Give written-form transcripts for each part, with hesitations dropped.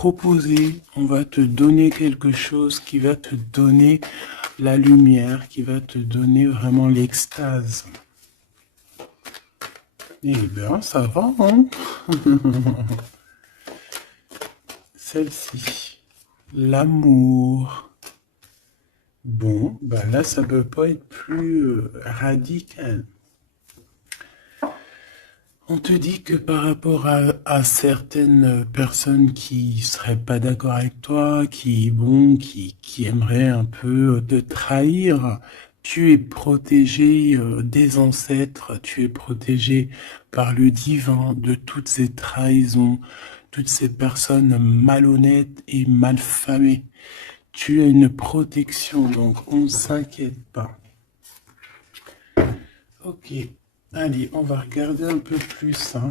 proposer, on va te donner quelque chose qui va te donner la lumière, qui va te donner vraiment l'extase. Eh bien, ça va, hein? Celle-ci, l'amour. Bon, ben là, ça peut pas être plus radical. On te dit que par rapport à certaines personnes qui seraient pas d'accord avec toi, qui aimeraient un peu te trahir, tu es protégé des ancêtres, tu es protégé par le divin de toutes ces trahisons, toutes ces personnes malhonnêtes et malfamées. Tu as une protection, donc on ne s'inquiète pas. Ok, allez, on va regarder un peu plus, hein.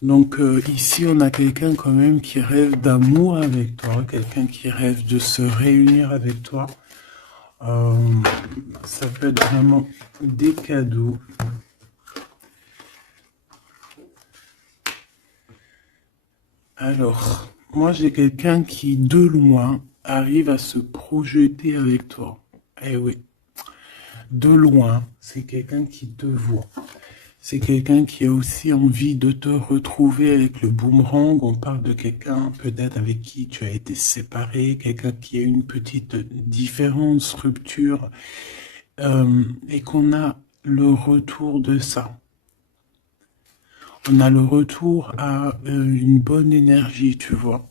Donc ici, on a quelqu'un quand même qui rêve d'amour avec toi, quelqu'un qui rêve de se réunir avec toi. Euh, Ça peut être vraiment des cadeaux. Alors, moi j'ai quelqu'un qui, de loin, arrive à se projeter avec toi. Eh oui, de loin, c'est quelqu'un qui te voit. C'est quelqu'un qui a aussi envie de te retrouver avec le boomerang. On parle de quelqu'un peut-être avec qui tu as été séparé, quelqu'un qui a une petite différence, rupture, et qu'on a le retour de ça. On a le retour à une bonne énergie, tu vois.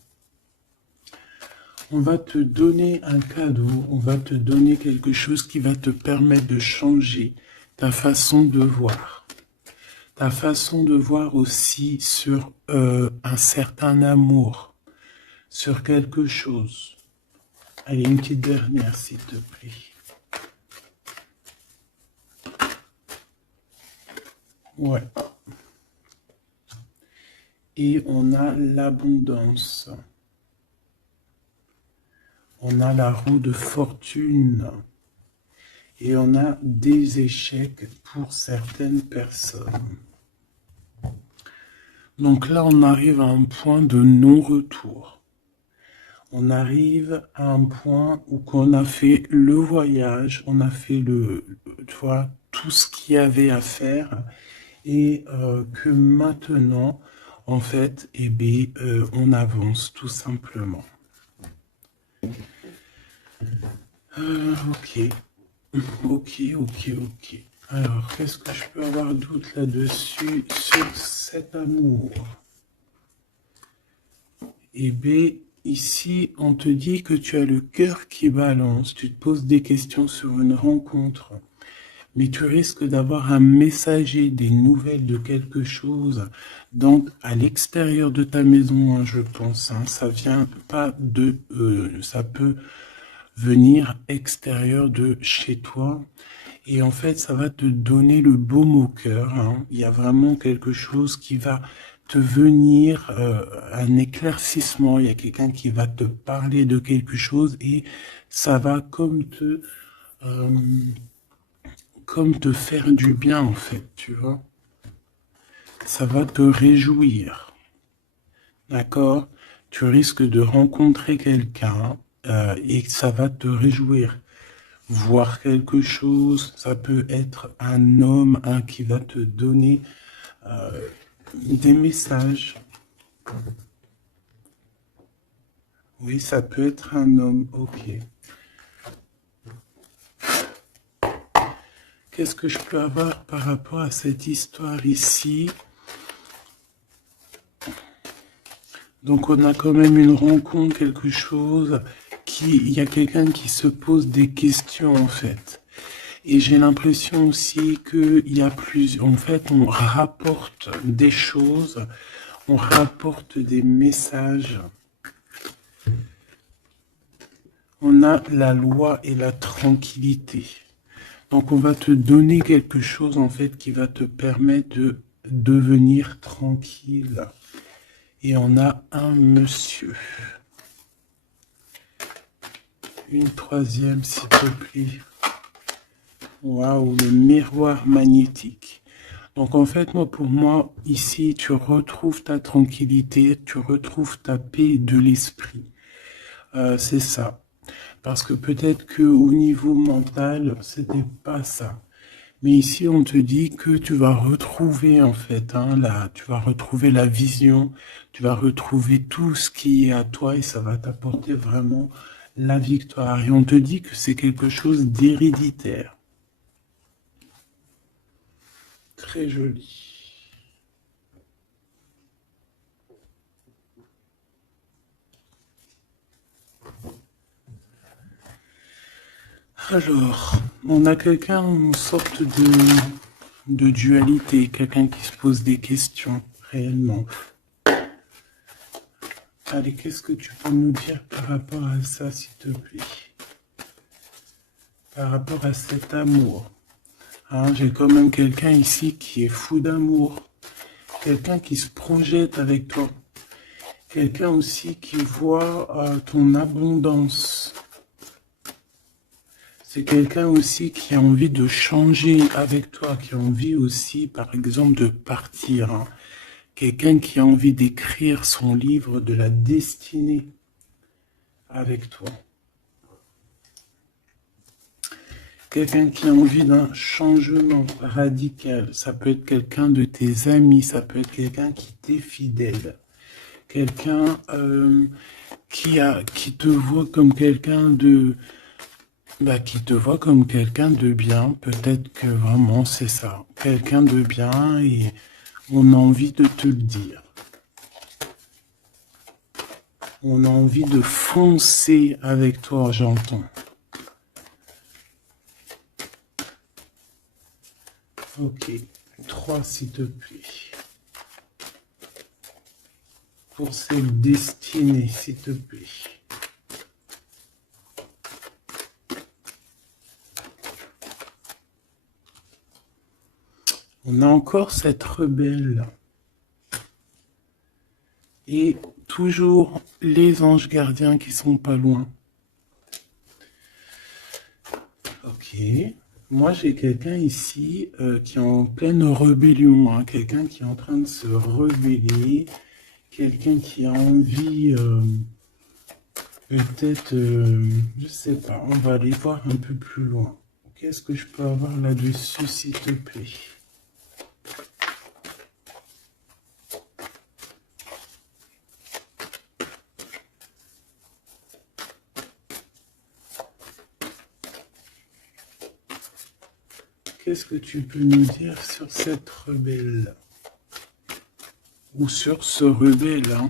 On va te donner un cadeau, on va te donner quelque chose qui va te permettre de changer ta façon de voir. Ta façon de voir aussi sur un certain amour, sur quelque chose. Allez, une petite dernière, s'il te plaît. Ouais. Et on a l'abondance. On a la roue de fortune. Et on a des échecs pour certaines personnes. Donc là, on arrive à un point de non-retour. On arrive à un point où on a fait le voyage, on a fait tu vois, tout ce qu'il y avait à faire et que maintenant, en fait, eh bien, on avance tout simplement. Ok, ok. Alors, qu'est-ce que je peux avoir d'autre là-dessus sur cet amour? Eh bien, ici, on te dit que tu as le cœur qui balance, tu te poses des questions sur une rencontre, mais tu risques d'avoir un messager, des nouvelles de quelque chose, donc à l'extérieur de ta maison, hein, je pense, hein, ça vient pas de, ça peut venir extérieur de chez toi. Et en fait, ça va te donner le baume au cœur, hein. Il y a vraiment quelque chose qui va te venir, un éclaircissement. Il y a quelqu'un qui va te parler de quelque chose et ça va euh, comme te faire du bien, en fait, tu vois. Ça va te réjouir, d'accord? Tu risques de rencontrer quelqu'un et ça va te réjouir. Voir quelque chose, ça peut être un homme qui va te donner des messages. Oui, ça peut être un homme, ok. Qu'est-ce que je peux avoir par rapport à cette histoire ici? Donc on a quand même une rencontre, quelque chose il y a quelqu'un qui se pose des questions en fait. Et j'ai l'impression aussi qu'il y a en fait, on rapporte des choses, on rapporte des messages. On a la loi et la tranquillité. Donc on va te donner quelque chose en fait qui va te permettre de devenir tranquille. Et on a un monsieur. Une troisième s'il te plaît. Waouh, le miroir magnétique. Donc en fait, moi, pour moi, ici, tu retrouves ta tranquillité, tu retrouves ta paix de l'esprit. C'est ça. Parce que peut-être que au niveau mental, c'était pas ça. Mais ici, on te dit que tu vas retrouver, en fait, tu vas retrouver la vision, tu vas retrouver tout ce qui est à toi et ça va t'apporter vraiment la victoire. Et on te dit que c'est quelque chose d'héréditaire. Très joli. Alors, on a quelqu'un, une sorte de dualité, quelqu'un qui se pose des questions, réellement. Allez, qu'est-ce que tu peux nous dire par rapport à ça, s'il te plaît? Par rapport à cet amour. Hein, j'ai quand même quelqu'un ici qui est fou d'amour. Quelqu'un qui se projette avec toi. Quelqu'un aussi qui voit ton abondance. C'est quelqu'un aussi qui a envie de changer avec toi, qui a envie aussi, par exemple, de partir. Hein. Quelqu'un qui a envie d'écrire son livre de la destinée avec toi. Quelqu'un qui a envie d'un changement radical. Ça peut être quelqu'un de tes amis, ça peut être quelqu'un qui t'est fidèle. Quelqu'un qui te voit comme quelqu'un de... qui te voit comme quelqu'un de bien. Peut-être que vraiment c'est ça. Quelqu'un de bien et on a envie de te le dire. On a envie de foncer avec toi, j'entends. Ok, 3 s'il te plaît. Pour cette destinée, s'il te plaît. On a encore cette rebelle. Et toujours les anges gardiens qui sont pas loin. Ok. Moi, j'ai quelqu'un ici qui est en pleine rébellion. Hein, quelqu'un qui est en train de se rebeller. Quelqu'un qui a envie, peut-être, je sais pas, on va aller voir un peu plus loin. Qu'est-ce que je peux avoir là-dessus, s'il te plaît? Qu'est-ce que tu peux nous dire sur cette rebelle? Ou sur ce rebelle, hein?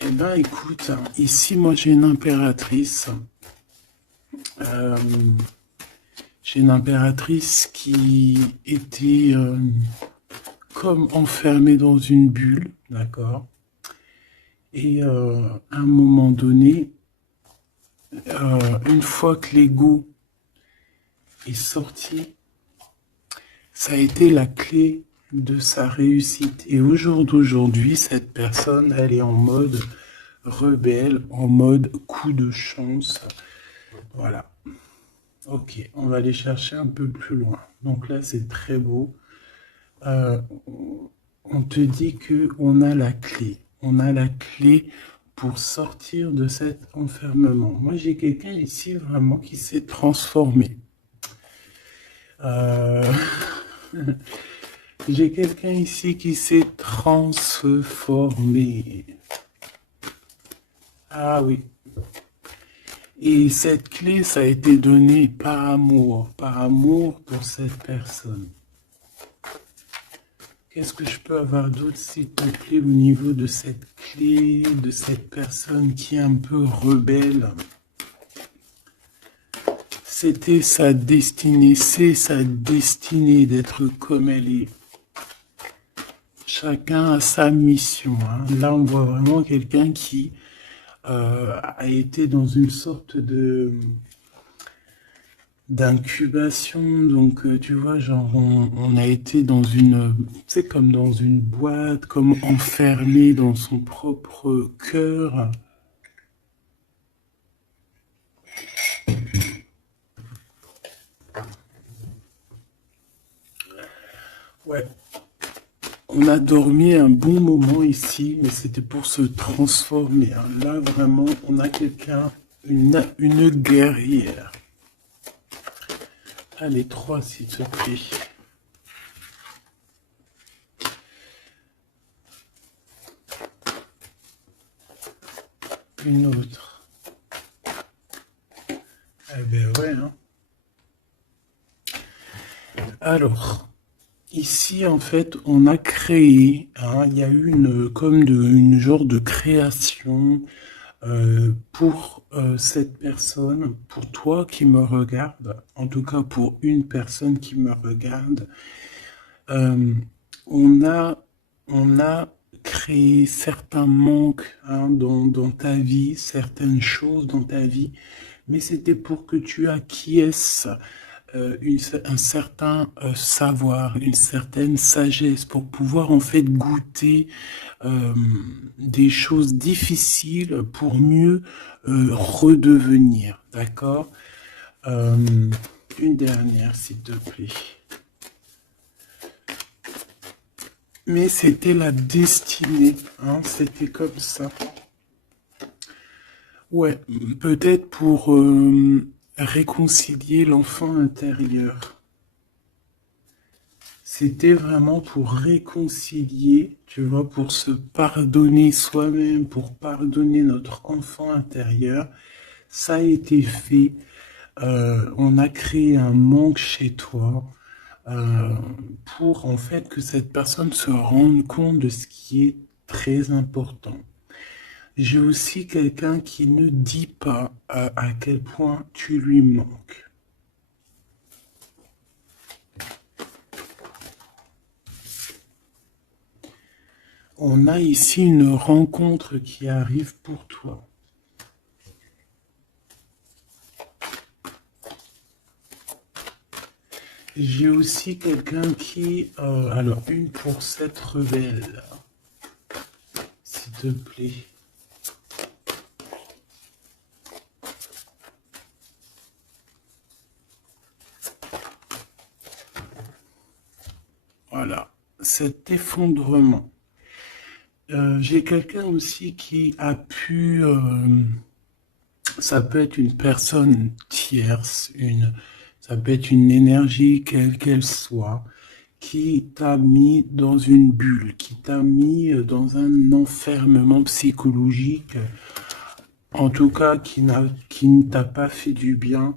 Eh ben, écoute, ici, moi, j'ai une impératrice. J'ai une impératrice qui était comme enfermée dans une bulle, d'accord? Et à un moment donné, une fois que l'ego est sorti, ça a été la clé de sa réussite. Et au jour d'aujourd'hui, cette personne, elle est en mode rebelle, en mode coup de chance. Voilà. Ok, on va aller chercher un peu plus loin. Donc là, c'est très beau. On te dit que on a la clé. On a la clé pour sortir de cet enfermement. Moi, j'ai quelqu'un ici vraiment qui s'est transformé. J'ai quelqu'un ici qui s'est transformé. Ah oui. Et cette clé, ça a été donné par amour pour cette personne. Qu'est-ce que je peux avoir d'autre, s'il te plaît, au niveau de cette clé, de cette personne qui est un peu rebelle? C'était sa destinée, c'est sa destinée d'être comme elle est. Chacun a sa mission. Hein. Là, on voit vraiment quelqu'un qui a été dans une sorte d'incubation. Donc, tu vois, genre, on a été dans une, tu sais, comme dans une boîte, comme enfermé dans son propre cœur. Ouais. On a dormi un bon moment ici, mais c'était pour se transformer, hein. Là, vraiment, on a quelqu'un, une guerrière. Allez, 3, s'il te plaît. Une autre. Eh ben ouais, hein. Alors, ici, en fait, on a créé, hein, il y a eu une genre de création pour cette personne, pour toi qui me regarde, en tout cas pour une personne qui me regarde. Euh, on a, on a créé certains manques, hein, dans ta vie, certaines choses dans ta vie, mais c'était pour que tu acquiesces un certain savoir, une certaine sagesse pour pouvoir en fait goûter euh, des choses difficiles pour mieux redevenir. D'accord. Une dernière, s'il te plaît. Mais c'était la destinée, hein, c'était comme ça. Ouais, peut-être pour réconcilier l'enfant intérieur. C'était vraiment pour réconcilier, tu vois, pour se pardonner soi-même, pour pardonner notre enfant intérieur. Ça a été fait. On a créé un manque chez toi euh, pour en fait que cette personne se rende compte de ce qui est très important. J'ai aussi quelqu'un qui ne dit pas à quel point tu lui manques. On a ici une rencontre qui arrive pour toi. J'ai aussi quelqu'un qui... alors, une pour cette rebelle, s'il te plaît. Voilà, cet effondrement. J'ai quelqu'un aussi qui a pu... ça peut être une personne tierce, ça peut être une énergie quelle qu'elle soit, qui t'a mis dans une bulle, qui t'a mis dans un enfermement psychologique, en tout cas qui ne t'a pas fait du bien,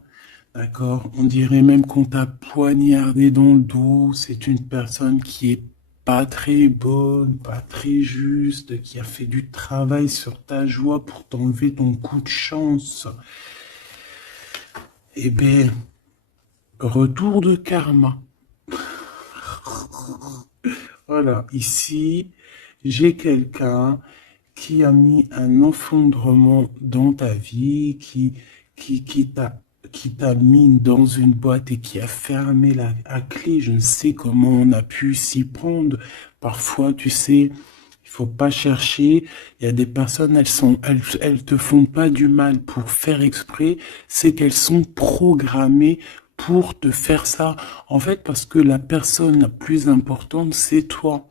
d'accord? On dirait même qu'on t'a poignardé dans le dos. C'est une personne qui est pas très bonne, pas très juste, qui a fait du travail sur ta joie pour t'enlever ton coup de chance. Eh bien, retour de karma. Voilà, ici, j'ai quelqu'un qui a mis un effondrement dans ta vie, qui, qui t'a, qui t'a mis dans une boîte et qui a fermé à clé. Je ne sais comment on a pu s'y prendre. Parfois, tu sais, il faut pas chercher. Il y a des personnes, elles te font pas du mal pour faire exprès. C'est qu'elles sont programmées pour te faire ça. En fait, parce que la personne la plus importante, c'est toi.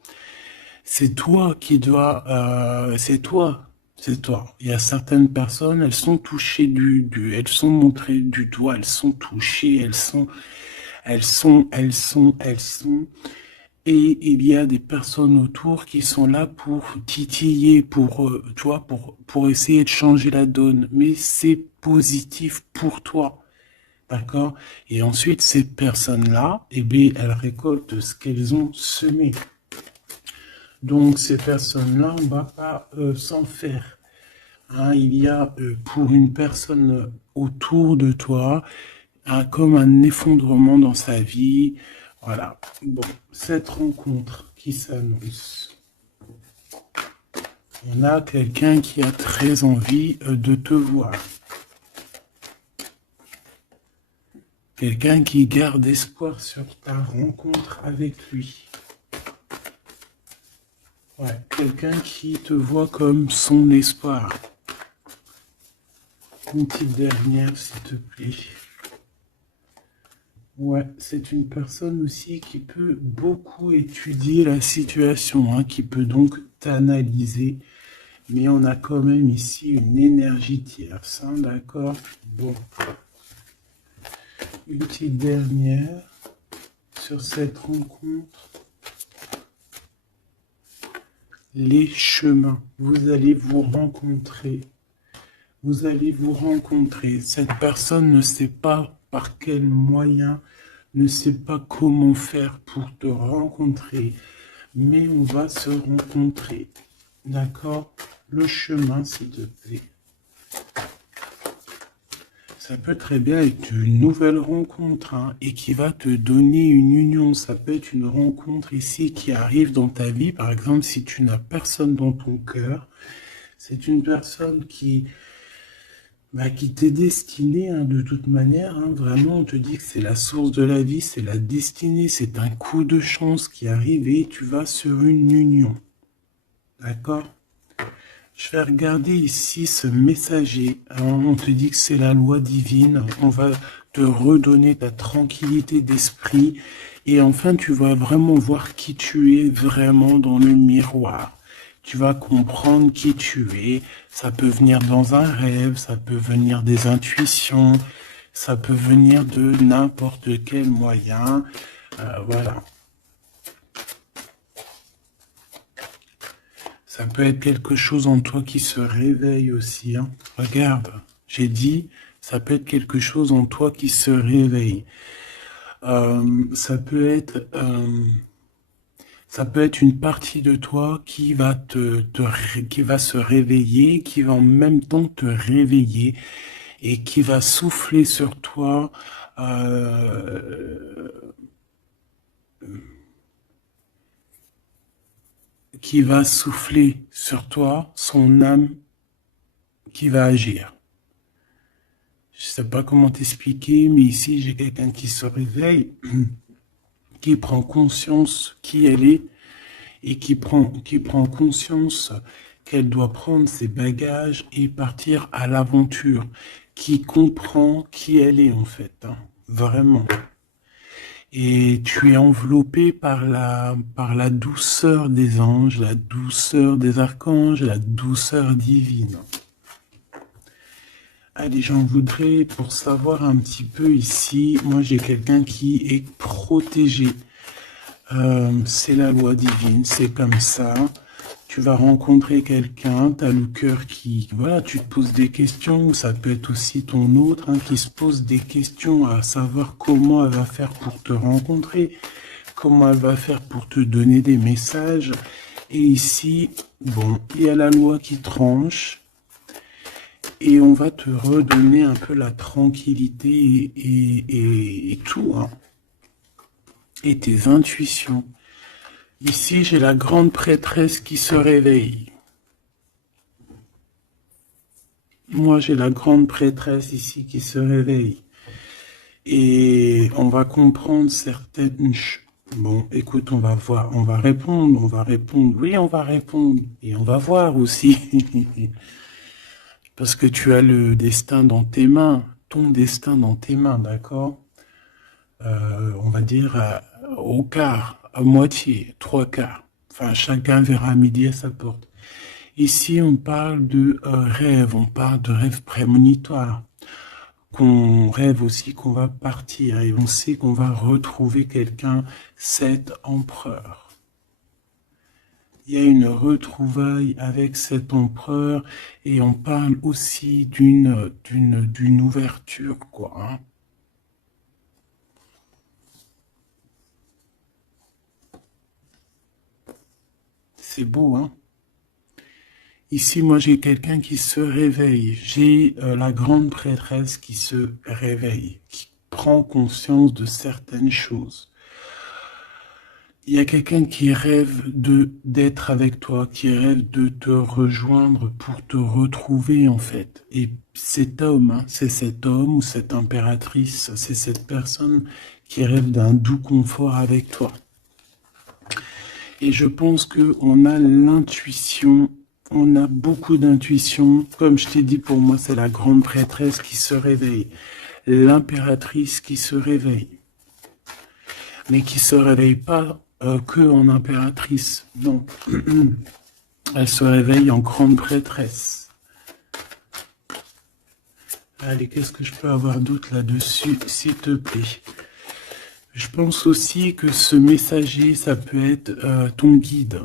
C'est toi qui dois, c'est toi, c'est toi. Il y a certaines personnes, elles sont touchées elles sont montrées du doigt, elles sont touchées, elles sont. Et il y a des personnes autour qui sont là pour titiller, pour, tu vois, pour essayer de changer la donne. Mais c'est positif pour toi. D'accord? Et ensuite, ces personnes-là, eh bien, elles récoltent ce qu'elles ont semé. Donc ces personnes-là, on ne va pas s'en faire. Hein, il y a pour une personne autour de toi comme un effondrement dans sa vie. Voilà. Bon, cette rencontre qui s'annonce. On a quelqu'un qui a très envie de te voir. Quelqu'un qui garde espoir sur ta rencontre avec lui. Ouais, quelqu'un qui te voit comme son espoir. Une petite dernière, s'il te plaît. Ouais, c'est une personne aussi qui peut beaucoup étudier la situation, hein, qui peut donc t'analyser. Mais on a quand même ici une énergie tierce, hein, d'accord? Bon. Une petite dernière sur cette rencontre. Les chemins. Vous allez vous rencontrer. Vous allez vous rencontrer. Cette personne ne sait pas par quel moyen, ne sait pas comment faire pour te rencontrer, mais on va se rencontrer. D'accord? Le chemin, s'il te plaît. Ça peut très bien être une nouvelle rencontre, hein, et qui va te donner une union. Ça peut être une rencontre ici qui arrive dans ta vie. Par exemple, si tu n'as personne dans ton cœur, c'est une personne qui t'est destinée, hein, de toute manière. Hein, vraiment, on te dit que c'est la source de la vie, c'est la destinée, c'est un coup de chance qui arrive et tu vas sur une union. D'accord? Je vais regarder ici ce messager. Alors, on te dit que c'est la loi divine. On va te redonner ta tranquillité d'esprit. Et enfin, tu vas vraiment voir qui tu es vraiment dans le miroir. Tu vas comprendre qui tu es. Ça peut venir dans un rêve, ça peut venir des intuitions, ça peut venir de n'importe quel moyen. Voilà. Ça peut être quelque chose en toi qui se réveille aussi, hein. Regarde, j'ai dit, ça peut être quelque chose en toi qui se réveille. Ça peut être une partie de toi qui va qui va se réveiller, qui va en même temps te réveiller et qui va souffler sur toi. Qui va souffler sur toi son âme qui va agir. Je sais pas comment t'expliquer, mais ici j'ai quelqu'un qui se réveille, qui prend conscience qui elle est et qui prend conscience qu'elle doit prendre ses bagages et partir à l'aventure, qui comprend qui elle est en fait, hein, vraiment. Et tu es enveloppé par la douceur des anges, la douceur des archanges, la douceur divine. Allez, j'en voudrais pour savoir un petit peu ici. Moi, j'ai quelqu'un qui est protégé. C'est la loi divine, c'est comme ça. Tu vas rencontrer quelqu'un, tu as le cœur qui... Voilà, tu te poses des questions. Ça peut être aussi ton autre, hein, qui se pose des questions à savoir comment elle va faire pour te rencontrer, comment elle va faire pour te donner des messages. Et ici, bon, il y a la loi qui tranche. Et on va te redonner un peu la tranquillité et tout, hein. Et tes intuitions. Ici, j'ai la grande prêtresse qui se réveille. Moi, j'ai la grande prêtresse ici qui se réveille. Et on va comprendre certaines choses. Bon, écoute, on va voir, on va répondre, oui, on va répondre. Et on va voir aussi. Parce que tu as le destin dans tes mains, ton destin dans tes mains, d'accord? On va dire au quart, à moitié, trois quarts. Enfin, chacun verra midi à sa porte. Ici, on parle de rêve, on parle de rêve prémonitoire. Qu'on rêve aussi qu'on va partir et on sait qu'on va retrouver quelqu'un, cet empereur. Il y a une retrouvaille avec cet empereur et on parle aussi d'une ouverture, quoi, hein. C'est beau, hein? Ici, moi, j'ai quelqu'un qui se réveille. J'ai la grande prêtresse qui se réveille, qui prend conscience de certaines choses. il y a quelqu'un qui rêve d'être avec toi, qui rêve de te rejoindre pour te retrouver en fait. Et cet homme, hein, c'est cet homme ou cette impératrice, c'est cette personne qui rêve d'un doux confort avec toi. Et je pense que on a l'intuition, on a beaucoup d'intuition. Comme je t'ai dit, pour moi, c'est la grande prêtresse qui se réveille, l'impératrice qui se réveille, mais qui se réveille pas que en impératrice. Non, elle se réveille en grande prêtresse. Allez, qu'est-ce que je peux avoir d'autre là-dessus, s'il te plaît? Je pense aussi que ce messager, ça peut être ton guide.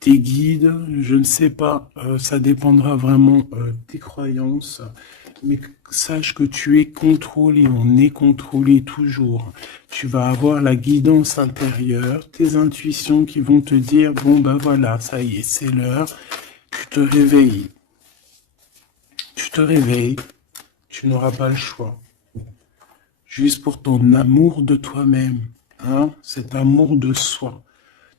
Tes guides, je ne sais pas, ça dépendra vraiment de tes croyances, mais sache que tu es contrôlé, on est contrôlé toujours. Tu vas avoir la guidance intérieure, tes intuitions qui vont te dire, bon ben voilà, ça y est, c'est l'heure, tu te réveilles. Tu te réveilles, tu n'auras pas le choix. Juste pour ton amour de toi-même, hein, cet amour de soi.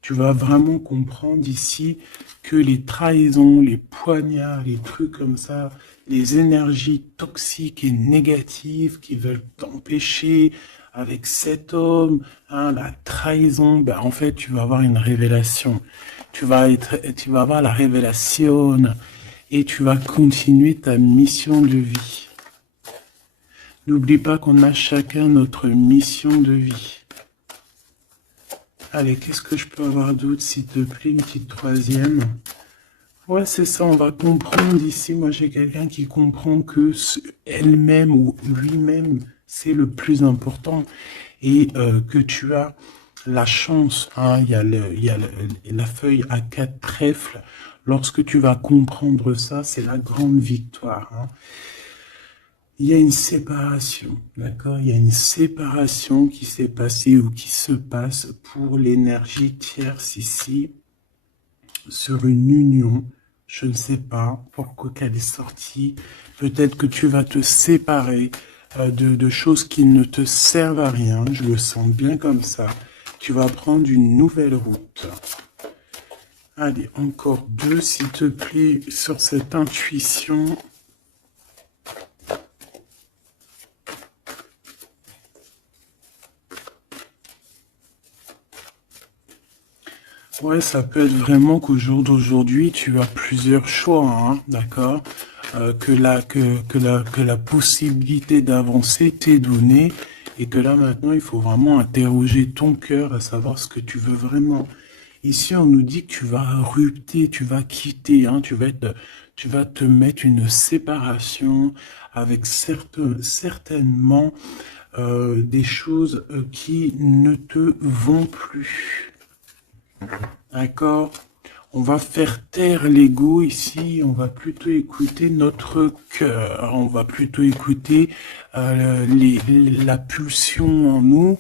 Tu vas vraiment comprendre ici que les trahisons, les poignards, les trucs comme ça, les énergies toxiques et négatives qui veulent t'empêcher avec cet homme, hein, la trahison, ben en fait tu vas avoir une révélation. Tu vas avoir la révélation et tu vas continuer ta mission de vie. N'oublie pas qu'on a chacun notre mission de vie. Allez, qu'est-ce que je peux avoir d'autre, s'il te plaît, une petite troisième. Ouais, c'est ça, on va comprendre ici. Moi, j'ai quelqu'un qui comprend que elle-même ou lui-même, c'est le plus important. Et que tu as la chance, hein, il y a la feuille à 4 trèfles. Lorsque tu vas comprendre ça, c'est la grande victoire. Hein. Il y a une séparation, d'accord? Il y a une séparation qui s'est passée ou qui se passe pour l'énergie tierce ici, sur une union. Je ne sais pas pourquoi qu'elle est sortie. Peut-être que tu vas te séparer de choses qui ne te servent à rien. Je le sens bien comme ça. Tu vas prendre une nouvelle route. Allez, encore deux, s'il te plaît, sur cette intuition. Ouais, ça peut être vraiment qu'au jour d'aujourd'hui, tu as plusieurs choix, hein, d'accord? Que la possibilité d'avancer t'est donnée et que là maintenant, il faut vraiment interroger ton cœur à savoir ce que tu veux vraiment. Ici, on nous dit que tu vas rupter, tu vas quitter, hein, tu vas te mettre une séparation avec certainement des choses qui ne te vont plus. D'accord? On va faire taire l'ego ici, on va plutôt écouter notre cœur, on va plutôt écouter la pulsion en nous,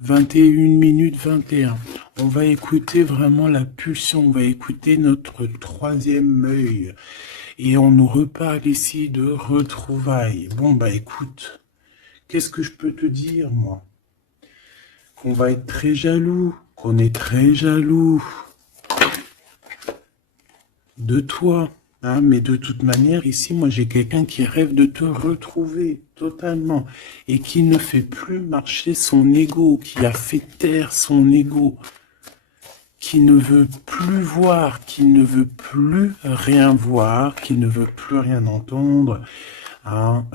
21 minutes 21. On va écouter vraiment la pulsion, on va écouter notre troisième œil. Et on nous reparle ici de retrouvailles. Bon, bah écoute, qu'est-ce que je peux te dire, moi? Qu'on va être très jaloux, qu'on est très jaloux de toi, hein, mais de toute manière, ici, moi, j'ai quelqu'un qui rêve de te retrouver totalement et qui ne fait plus marcher son ego, qui a fait taire son ego, qui ne veut plus voir, qui ne veut plus rien voir, qui ne veut plus rien entendre, hein,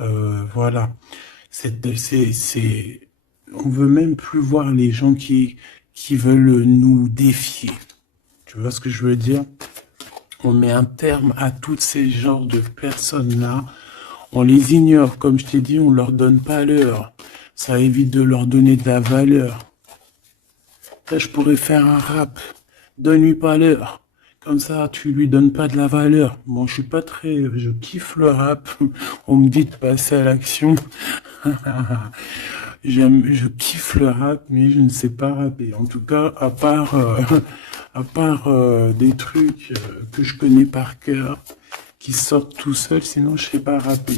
voilà. On veut même plus voir les gens qui veulent nous défier. Tu vois ce que je veux dire? On met un terme à tous ces genres de personnes-là. On les ignore, comme je t'ai dit, on leur donne pas l'heure. Ça évite de leur donner de la valeur. Là, je pourrais faire un rap. Donne-lui pas l'heure. Comme ça, tu lui donnes pas de la valeur. Bon, je kiffe le rap. On me dit de passer à l'action. Je kiffe le rap, mais je ne sais pas rapper. En tout cas, à part des trucs que je connais par cœur, qui sortent tout seuls, sinon je sais pas rapper.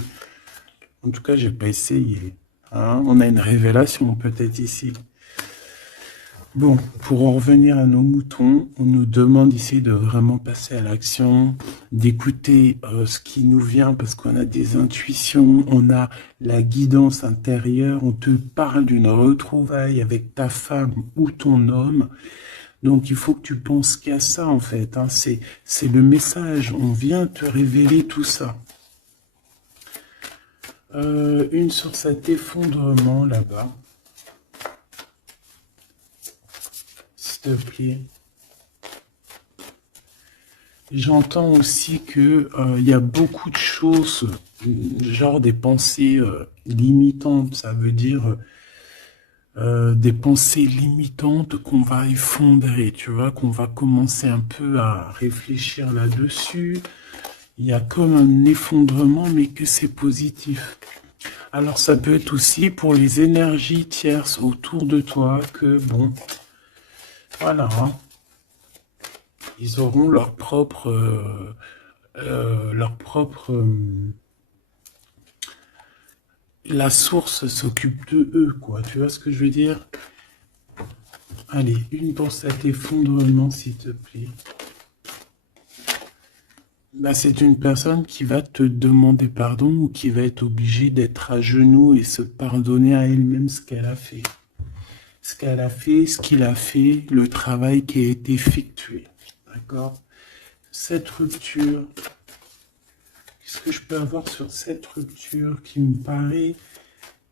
En tout cas, j'ai pas essayé. Hein, on a une révélation peut-être ici. Bon, pour en revenir à nos moutons, on nous demande ici de vraiment passer à l'action, d'écouter ce qui nous vient parce qu'on a des intuitions, on a la guidance intérieure, on te parle d'une retrouvaille avec ta femme ou ton homme. Donc il faut que tu penses qu'à ça en fait, hein. C'est le message, on vient te révéler tout ça. Une sur cet effondrement là-bas, s'il te plaît. J'entends aussi que il y a beaucoup de choses, genre des pensées limitantes, ça veut dire des pensées limitantes qu'on va effondrer, tu vois, qu'on va commencer un peu à réfléchir là-dessus. Il y a comme un effondrement, mais que c'est positif. Alors ça peut être aussi pour les énergies tierces autour de toi que, bon, voilà, hein, ils auront la source s'occupe de eux, quoi. Tu vois ce que je veux dire? Allez, une pour cet effondrement, s'il te plaît. Bah, c'est une personne qui va te demander pardon ou qui va être obligée d'être à genoux et se pardonner à elle-même ce qu'elle a fait. Ce qu'elle a fait, ce qu'il a fait, le travail qui a été effectué. D'accord? Cette rupture, qu'est-ce que je peux avoir sur cette rupture qui me paraît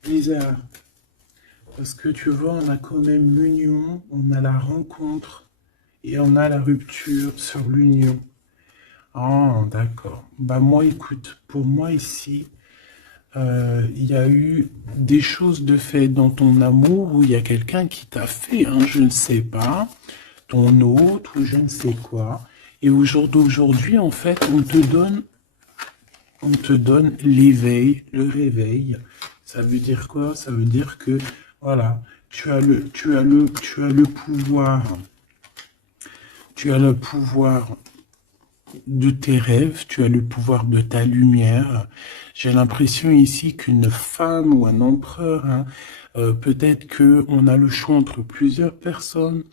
bizarre? Parce que tu vois, on a quand même l'union, on a la rencontre et on a la rupture sur l'union. Ah, d'accord. Bah moi, écoute, pour moi ici, il y a eu des choses de fait dans ton amour où il y a quelqu'un qui t'a fait, hein, je ne sais pas, ton hôte ou je ne sais quoi. Et au jour d'aujourd'hui, en fait, on te donne l'éveil, le réveil. Ça veut dire quoi? Ça veut dire que, voilà, tu as le pouvoir de tes rêves, tu as le pouvoir de ta lumière. J'ai l'impression ici qu'une femme ou un empereur, hein, peut-être que on a le choix entre plusieurs personnes.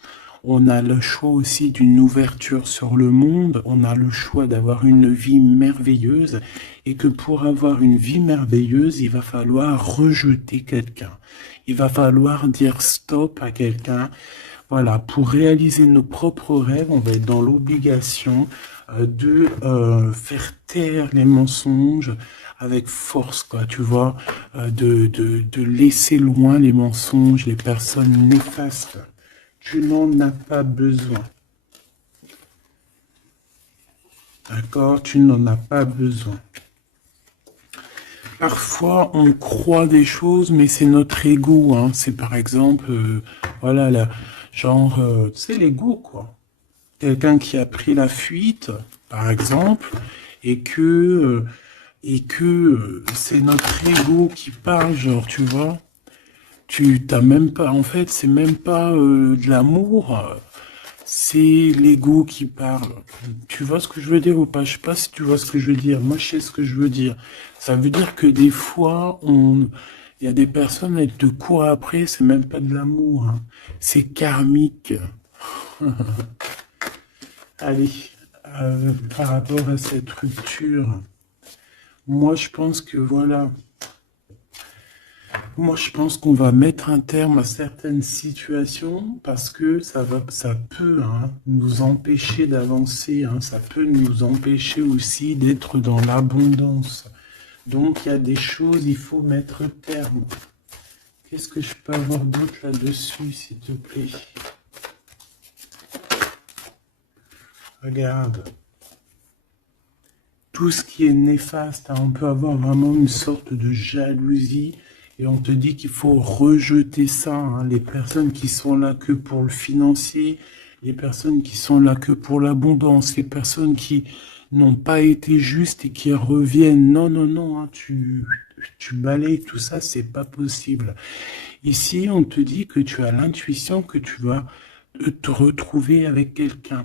On a le choix aussi d'une ouverture sur le monde. On a le choix d'avoir une vie merveilleuse. Et que pour avoir une vie merveilleuse, il va falloir rejeter quelqu'un. Il va falloir dire stop à quelqu'un. Voilà, pour réaliser nos propres rêves, on va être dans l'obligation de faire taire les mensonges avec force, quoi, tu vois, de laisser loin les mensonges, les personnes néfastes. Tu n'en as pas besoin. D'accord? Tu n'en as pas besoin. Parfois, on croit des choses, mais c'est notre ego, hein. C'est par exemple, voilà, genre, tu sais, l'ego, quoi. Quelqu'un qui a pris la fuite, par exemple, et que c'est notre ego qui parle, genre, tu vois. Tu t'as même pas, en fait, c'est même pas de l'amour, c'est l'ego qui parle. Tu vois ce que je veux dire ou pas? Je sais pas si tu vois ce que je veux dire. Moi, je sais ce que je veux dire. Ça veut dire que des fois, il y a des personnes, elles te courent après, c'est même pas de l'amour, hein. C'est karmique. Allez, par rapport à cette rupture, moi, je pense que voilà. Moi, je pense qu'on va mettre un terme à certaines situations parce que ça peut, hein, nous empêcher d'avancer, hein, ça peut nous empêcher aussi d'être dans l'abondance. Donc, il y a des choses, il faut mettre terme. Qu'est-ce que je peux avoir d'autre là-dessus, s'il te plaît? Regarde. Tout ce qui est néfaste, hein, on peut avoir vraiment une sorte de jalousie et on te dit qu'il faut rejeter ça, hein. Les personnes qui sont là que pour le financier, les personnes qui sont là que pour l'abondance, les personnes qui n'ont pas été justes et qui reviennent. Non, non, non, hein, tu balayes tout ça, c'est pas possible. Ici, on te dit que tu as l'intuition que tu vas te retrouver avec quelqu'un.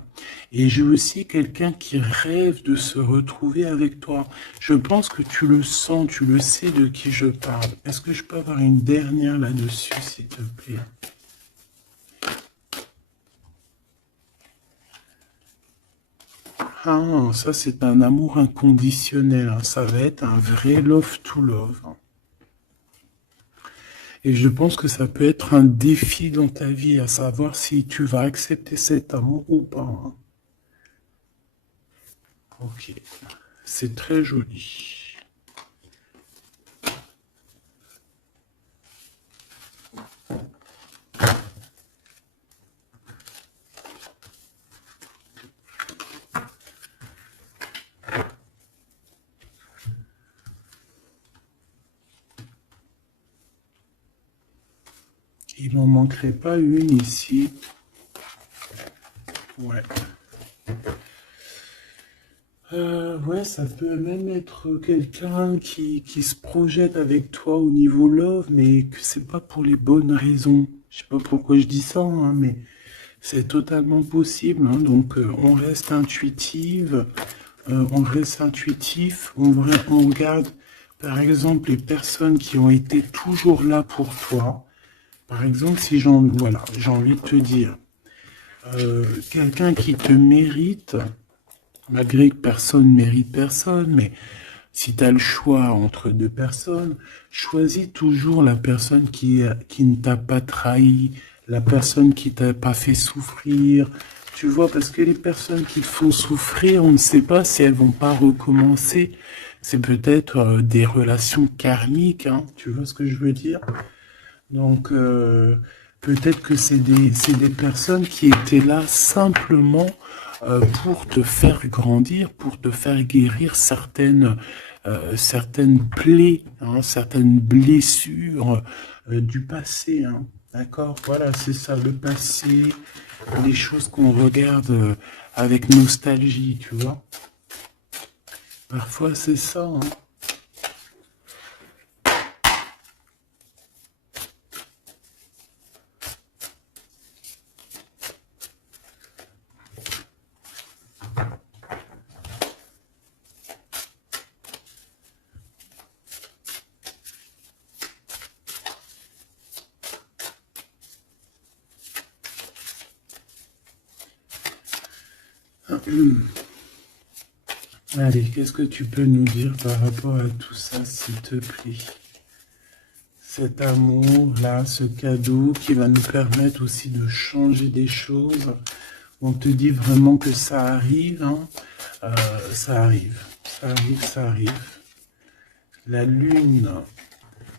Et j'ai aussi quelqu'un qui rêve de se retrouver avec toi. Je pense que tu le sens, tu le sais de qui je parle. Est-ce que je peux avoir une dernière là-dessus, s'il te plaît? Ah, ça c'est un amour inconditionnel, hein. Ça va être un vrai love to love, hein. Et je pense que ça peut être un défi dans ta vie, à savoir si tu vas accepter cet amour ou pas, hein. Ok, c'est très joli. Il n'en manquerait pas une ici. Ouais. Ouais, ça peut même être quelqu'un qui se projette avec toi au niveau love, mais que c'est pas pour les bonnes raisons. Je sais pas pourquoi je dis ça, hein, mais c'est totalement possible, hein. Donc on reste intuitive, on reste intuitif, on regarde par exemple les personnes qui ont été toujours là pour toi. Par exemple, si voilà, j'ai envie de te dire, quelqu'un qui te mérite, malgré que personne mérite personne, mais si tu as le choix entre deux personnes, choisis toujours la personne qui ne t'a pas trahi, la personne qui t'a pas fait souffrir. Tu vois, parce que les personnes qui te font souffrir, on ne sait pas si elles vont pas recommencer. C'est peut-être des relations karmiques, hein, tu vois ce que je veux dire? Donc, peut-être que c'est des personnes qui étaient là simplement pour te faire grandir, pour te faire guérir certaines plaies, hein, certaines blessures du passé, hein. D'accord? Voilà, c'est ça, le passé, les choses qu'on regarde avec nostalgie, tu vois. Parfois, c'est ça, hein. Allez, qu'est-ce que tu peux nous dire par rapport à tout ça, s'il te plaît? Cet amour-là, ce cadeau qui va nous permettre aussi de changer des choses. On te dit vraiment que ça arrive, hein. Ça arrive, ça arrive, ça arrive. La lune,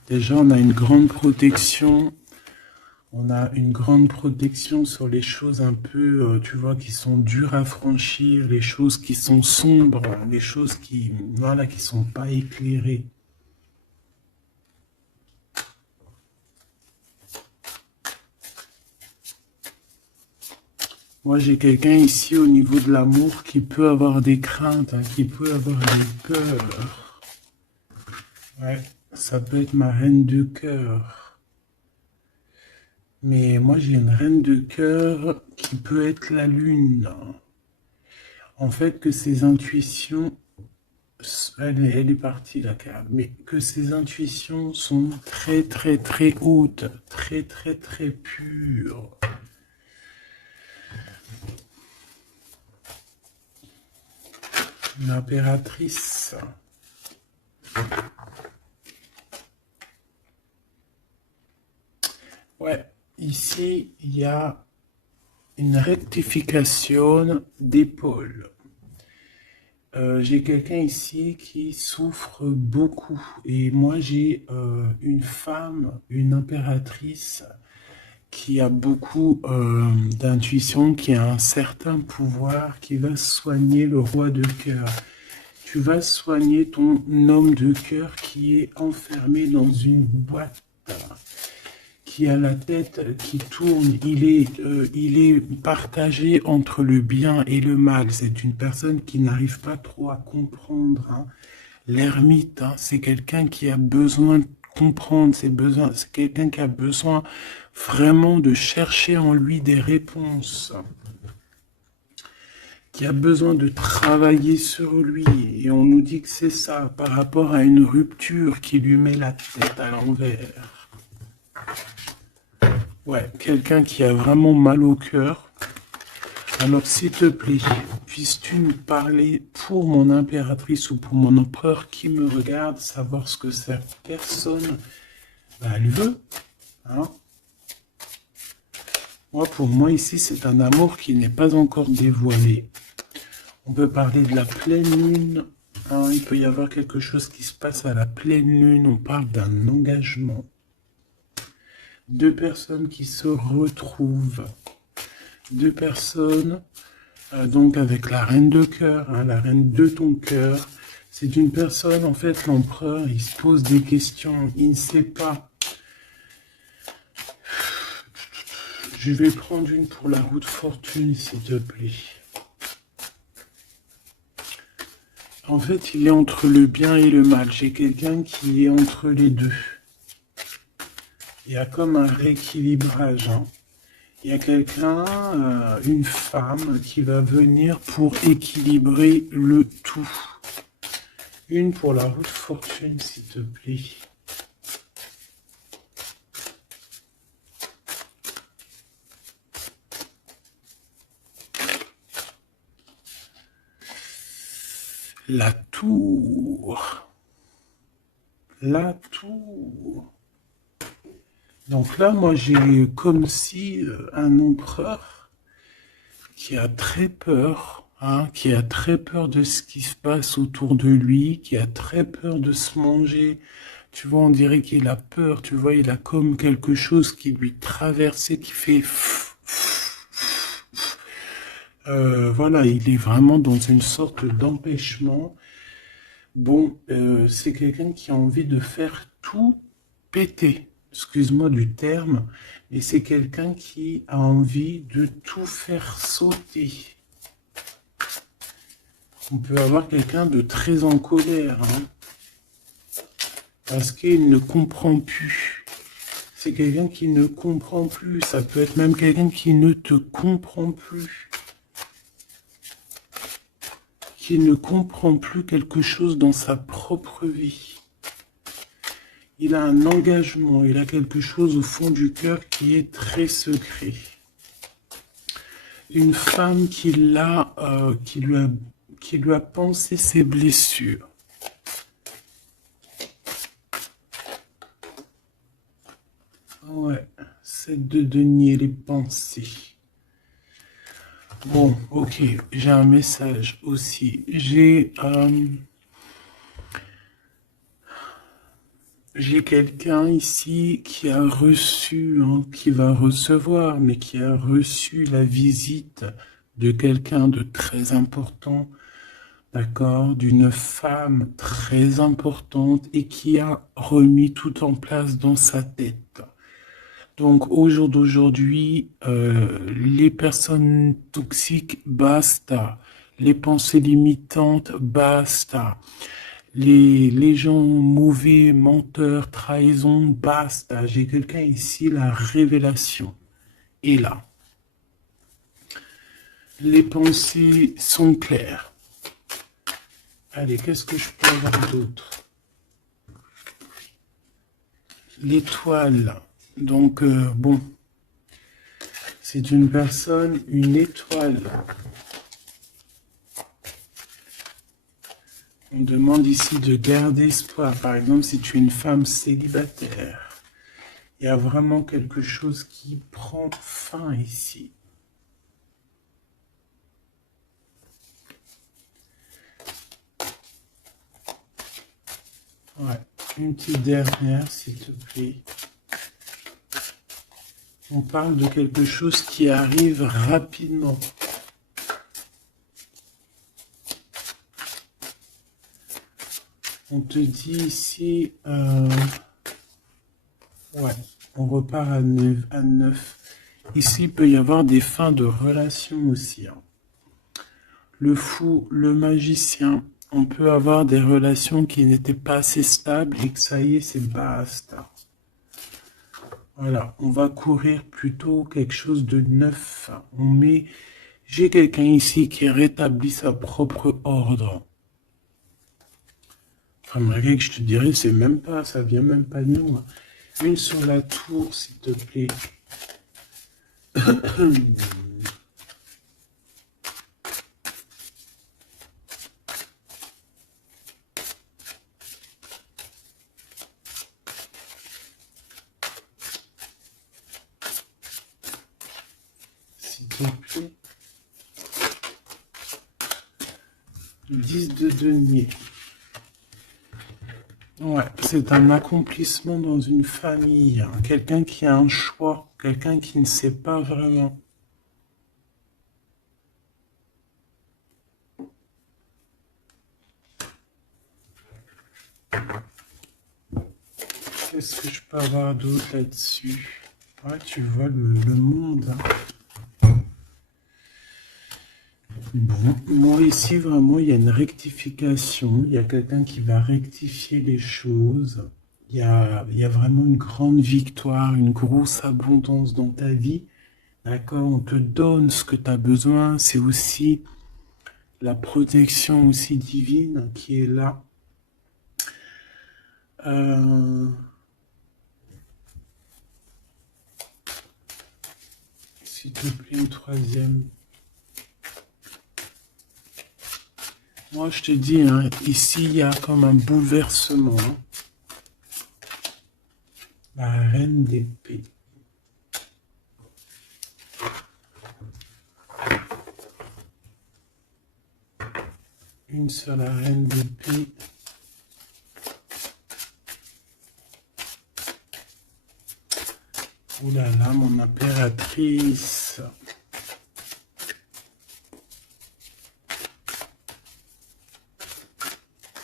déjà on a une grande protection. On a une grande protection sur les choses un peu, tu vois, qui sont dures à franchir, les choses qui sont sombres, les choses qui, voilà, qui sont pas éclairées. Moi, j'ai quelqu'un ici au niveau de l'amour qui peut avoir des craintes, hein, qui peut avoir des peurs. Ouais, ça peut être ma reine de cœur. Mais moi, j'ai une reine de cœur qui peut être la lune. En fait, que ses intuitions, elle est partie la carte, mais que ses intuitions sont très très très hautes, très très très pures. L'impératrice. Ouais, ici, il y a une rectification d'épaule. J'ai quelqu'un ici qui souffre beaucoup. Et moi, j'ai une femme, une impératrice, qui a beaucoup d'intuition, qui a un certain pouvoir, qui va soigner le roi de cœur. Tu vas soigner ton homme de cœur qui est enfermé dans une boîte, qui a la tête qui tourne. Il est partagé entre le bien et le mal. C'est une personne qui n'arrive pas trop à comprendre, hein. L'ermite, hein, c'est quelqu'un qui a besoin de comprendre ses besoins. C'est quelqu'un qui a besoin vraiment de chercher en lui des réponses, qui a besoin de travailler sur lui. Et on nous dit que c'est ça, par rapport à une rupture qui lui met la tête à l'envers. Ouais, quelqu'un qui a vraiment mal au cœur. Alors, s'il te plaît, puisses-tu me parler pour mon impératrice ou pour mon empereur qui me regarde, savoir ce que cette personne elle veut, hein? Moi, pour moi, ici, c'est un amour qui n'est pas encore dévoilé. On peut parler de la pleine lune. Hein, il peut y avoir quelque chose qui se passe à la pleine lune. On parle d'un engagement. Deux personnes qui se retrouvent. Deux personnes, donc avec la reine de cœur, hein, la reine de ton cœur. C'est une personne, en fait, l'empereur, il se pose des questions. Il ne sait pas. Je vais prendre une pour la roue de fortune, s'il te plaît. En fait, il est entre le bien et le mal. J'ai quelqu'un qui est entre les deux. Il y a comme un rééquilibrage. Hein. Il y a quelqu'un, une femme, qui va venir pour équilibrer le tout. Une pour la roue de fortune, s'il te plaît. La tour. La tour. Donc là, moi, j'ai comme si un empereur qui a très peur, hein, qui a très peur de ce qui se passe autour de lui, qui a très peur de se manger. Tu vois, on dirait qu'il a peur, tu vois, il a comme quelque chose qui lui traverse, qui fait... voilà, il est vraiment dans une sorte d'empêchement. Bon, c'est quelqu'un qui a envie de faire tout péter. Excuse-moi du terme, mais c'est quelqu'un qui a envie de tout faire sauter. On peut avoir quelqu'un de très en colère, hein, parce qu'il ne comprend plus. C'est quelqu'un qui ne comprend plus. Ça peut être même quelqu'un qui ne te comprend plus. Qui ne comprend plus quelque chose dans sa propre vie. Il a un engagement, il a quelque chose au fond du cœur qui est très secret. Une femme qui lui a pensé ses blessures. Ouais, c'est de denier les pensées. Bon, ok, j'ai un message aussi. J'ai quelqu'un ici qui a reçu, hein, qui va recevoir, mais qui a reçu la visite de quelqu'un de très important, d'accord, d'une femme très importante et qui a remis tout en place dans sa tête. Donc, au jour d'aujourd'hui, les personnes toxiques, basta. Les pensées limitantes, basta. Les gens mauvais, menteurs, trahison, basta. J'ai quelqu'un ici, la révélation est là. Les pensées sont claires. Allez, qu'est-ce que je peux avoir d'autre? L'étoile. Donc, bon, c'est une personne, une étoile. On demande ici de garder espoir. Par exemple, si tu es une femme célibataire, il y a vraiment quelque chose qui prend fin ici. Ouais, une petite dernière, s'il te plaît. On parle de quelque chose qui arrive rapidement. On te dit ici, ouais, on repart à 9. Ici, il peut y avoir des fins de relations aussi. Hein. Le fou, le magicien, on peut avoir des relations qui n'étaient pas assez stables et que ça y est, c'est basta. Voilà, on va courir plutôt quelque chose de neuf. J'ai quelqu'un ici qui rétablit sa propre ordre. Enfin, malgré que je te dirais, c'est même pas, ça vient même pas de nous. Hein. Une sur la tour, s'il te plaît. te plaît. 10 de denier. Ouais, c'est un accomplissement dans une famille. Hein. Quelqu'un qui a un choix, quelqu'un qui ne sait pas vraiment. Qu'est-ce que je peux avoir d'autre là-dessus? Ouais, tu vois le monde. Hein. Bon, moi ici, vraiment, il y a une rectification. Il y a quelqu'un qui va rectifier les choses. Il y a vraiment une grande victoire, une grosse abondance dans ta vie. D'accord? On te donne ce que tu as besoin. C'est aussi la protection aussi divine qui est là. S'il te plaît, une troisième. Moi, je te dis, hein, ici, il y a comme un bouleversement. Hein. La reine d'épée. Une seule reine d'épée. Ouh là là, mon impératrice.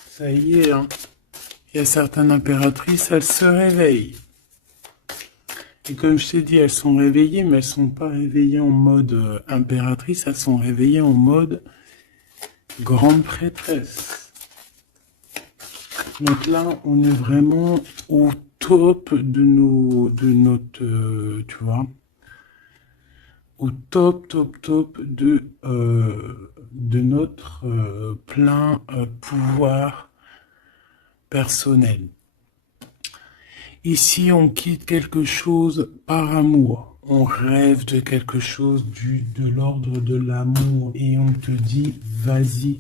Ça y est, hein. Il y a certaines impératrices, elles se réveillent. Et comme je t'ai dit, elles sont réveillées, mais elles sont pas réveillées en mode impératrice, elles sont réveillées en mode grande prêtresse. Donc là, on est vraiment au top de notre, tu vois, au top de notre plein pouvoir personnel. Ici, on quitte quelque chose par amour. On rêve de quelque chose de l'ordre de l'amour et on te dit, vas-y.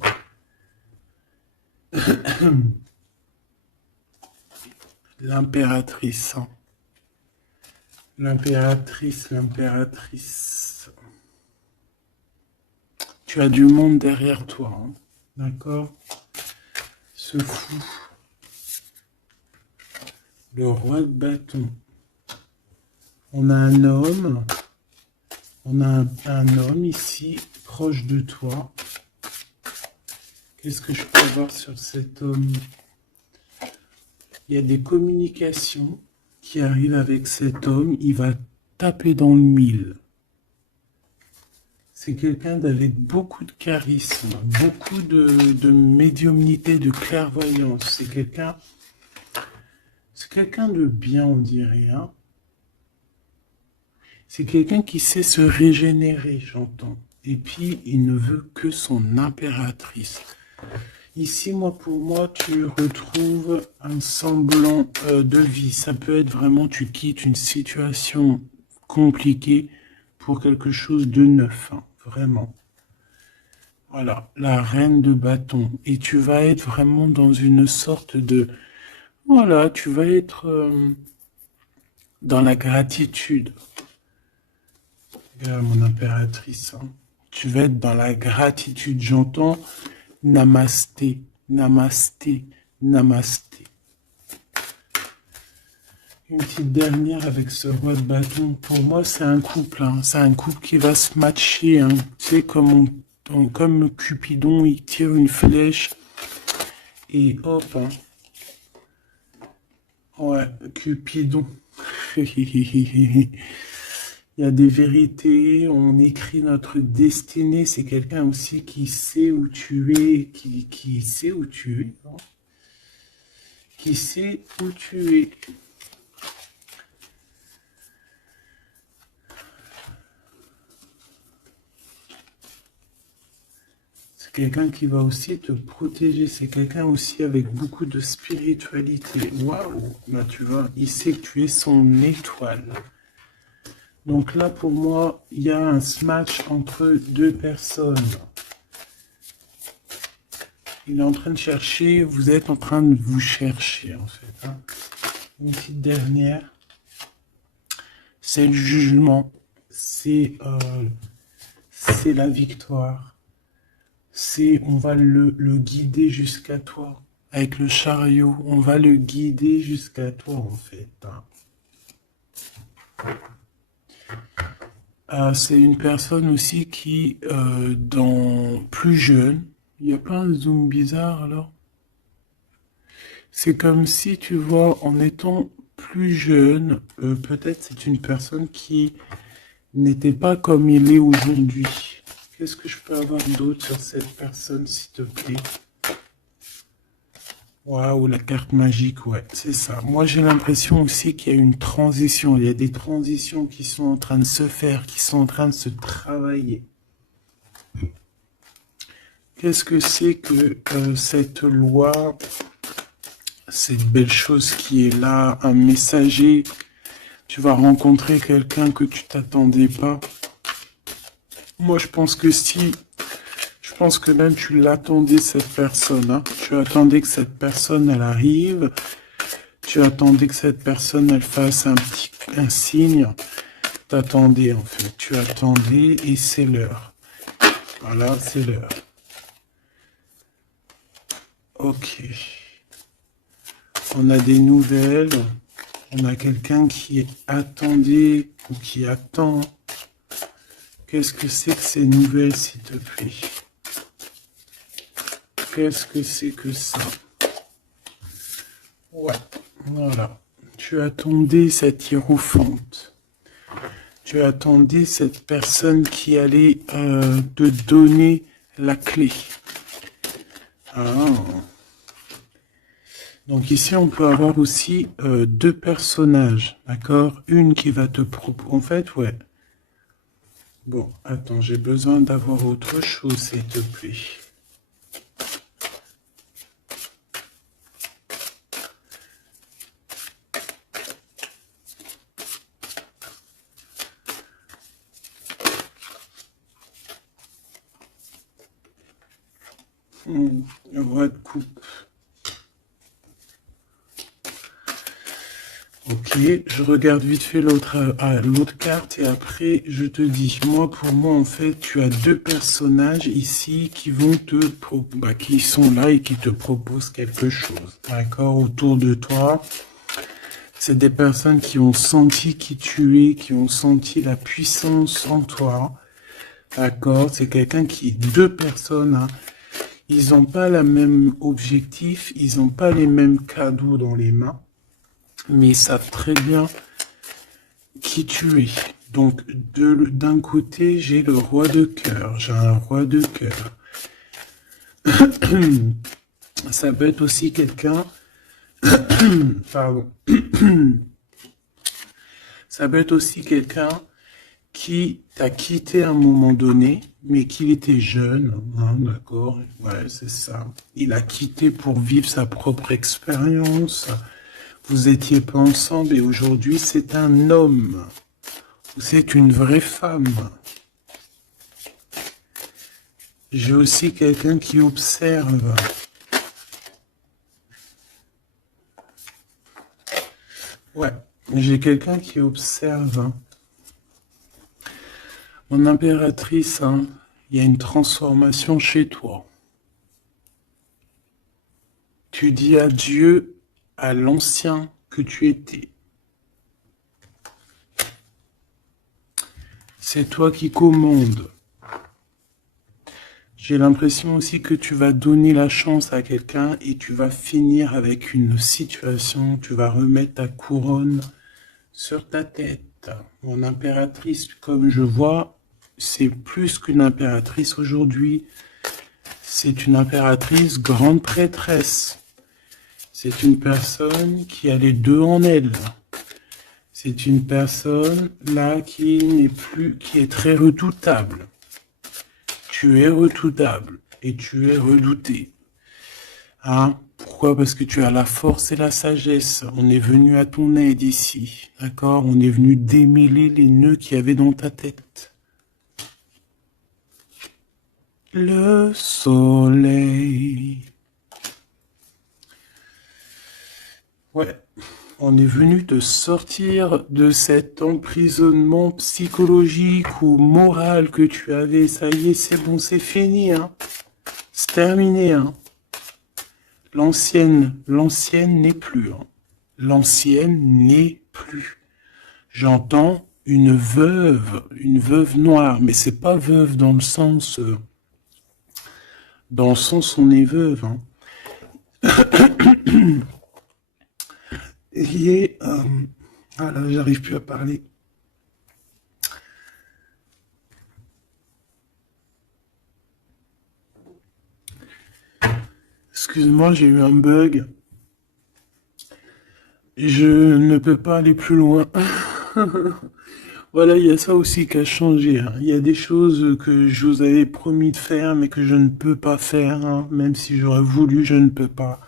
L'impératrice. Hein. L'impératrice. Tu as du monde derrière toi. Hein. D'accord? Ce fou. Le roi de bâton. On a un homme. On a un homme ici, proche de toi. Qu'est-ce que je peux voir sur cet homme? Il y a des communications qui arrivent avec cet homme. Il va taper dans le mille. C'est quelqu'un d'avec beaucoup de charisme, beaucoup de médiumnité, de clairvoyance. C'est quelqu'un de bien, on dirait. Hein. C'est quelqu'un qui sait se régénérer, j'entends. Et puis, il ne veut que son impératrice. Ici, pour moi, tu retrouves un semblant de vie. Ça peut être vraiment, tu quittes une situation compliquée pour quelque chose de neuf. Hein, vraiment. Voilà, la reine de bâton. Et tu vas être vraiment dans une sorte de... Voilà, tu vas être dans la gratitude. Regarde mon impératrice. Hein. Tu vas être dans la gratitude. J'entends namasté, namasté, namasté. Une petite dernière avec ce roi de bâton. Pour moi, c'est un couple. Hein. C'est un couple qui va se matcher. Hein. Tu sais, comme Cupidon, il tire une flèche. Et hop. Hein. Ouais, Cupidon. Il y a des vérités, on écrit notre destinée. C'est quelqu'un aussi qui sait où tu es, qui sait où tu es. Hein. Qui sait où tu es. C'est quelqu'un qui va aussi te protéger. C'est quelqu'un aussi avec beaucoup de spiritualité. Waouh! Bah, tu vois, il sait que tu es son étoile. Donc là, pour moi, il y a un match entre deux personnes. Il est en train de chercher, vous êtes en train de vous chercher, en fait. Hein. Une petite dernière. C'est le jugement. C'est c'est la victoire. On va le guider jusqu'à toi. Avec le chariot, on va le guider jusqu'à toi, en fait. C'est une personne aussi qui, plus jeune, il n'y a pas un zoom bizarre alors? C'est comme si, tu vois, en étant plus jeune, peut-être c'est une personne qui n'était pas comme il est aujourd'hui. Qu'est-ce que je peux avoir d'autre sur cette personne, s'il te plaît? Waouh, la carte magique, ouais, c'est ça. Moi, j'ai l'impression aussi qu'il y a une transition. Il y a des transitions qui sont en train de se faire, qui sont en train de se travailler. Qu'est-ce que c'est que cette loi, cette belle chose qui est là, un messager? Tu vas rencontrer quelqu'un que tu t'attendais pas. Moi, je pense que si, je pense que même tu l'attendais, cette personne, hein. Tu attendais que cette personne, elle arrive. Tu attendais que cette personne, elle fasse un signe. T'attendais, en fait. Tu attendais et c'est l'heure. Voilà, c'est l'heure. Ok. On a des nouvelles. On a quelqu'un qui attendait ou qui attend. Qu'est-ce que c'est que ces nouvelles, s'il te plaît? Qu'est-ce que c'est que ça? Ouais, voilà. Tu attendais cette hiérophante. Tu attendais cette personne qui allait te donner la clé. Ah. Donc ici, on peut avoir aussi deux personnages, d'accord? Une qui va te proposer... En fait, ouais. Bon, attends, j'ai besoin d'avoir autre chose, s'il te plaît. Le roi de coupe. Ok, je regarde vite fait l'autre carte et après je te dis. Moi, pour moi, en fait, tu as deux personnages ici qui vont qui sont là et qui te proposent quelque chose. D'accord, autour de toi. C'est des personnes qui ont senti qui tu es, qui ont senti la puissance en toi. D'accord, c'est deux personnes, hein. Ils n'ont pas le même objectif, ils n'ont pas les mêmes cadeaux dans les mains, mais ils savent très bien qui tu es. Donc, d'un côté, j'ai le roi de cœur, j'ai un roi de cœur. Ça peut être aussi quelqu'un, pardon, ça peut être aussi quelqu'un qui t'a quitté à un moment donné, mais qu'il était jeune, hein, d'accord? Ouais, c'est ça. Il a quitté pour vivre sa propre expérience. Vous étiez pas ensemble et aujourd'hui c'est un homme. C'est une vraie femme. J'ai aussi quelqu'un qui observe. Ouais, j'ai quelqu'un qui observe. Mon impératrice, hein, il y a une transformation chez toi. Tu dis adieu à l'ancien que tu étais. C'est toi qui commandes. J'ai l'impression aussi que tu vas donner la chance à quelqu'un et tu vas finir avec une situation, tu vas remettre ta couronne sur ta tête. Mon impératrice, comme je vois, c'est plus qu'une impératrice aujourd'hui. C'est une impératrice grande prêtresse. C'est une personne qui a les deux en elle. C'est une personne là qui est très redoutable. Tu es redoutable et tu es redouté. Hein? Pourquoi? Parce que tu as la force et la sagesse. On est venu à ton aide ici. D'accord? On est venu démêler les nœuds qu'il y avait dans ta tête. Le soleil. Ouais. On est venu te sortir de cet emprisonnement psychologique ou moral que tu avais. Ça y est, c'est bon, c'est fini, hein. C'est terminé, hein. L'ancienne n'est plus, hein. L'ancienne n'est plus. J'entends une veuve noire, mais c'est pas veuve dans le sens on est veuve, hein. Et ah là, j'arrive plus à parler. Excuse-moi, j'ai eu un bug. Je ne peux pas aller plus loin. Voilà, il y a ça aussi qui a changé, hein. Il y a des choses que je vous avais promis de faire, mais que je ne peux pas faire, hein. Même si j'aurais voulu, je ne peux pas.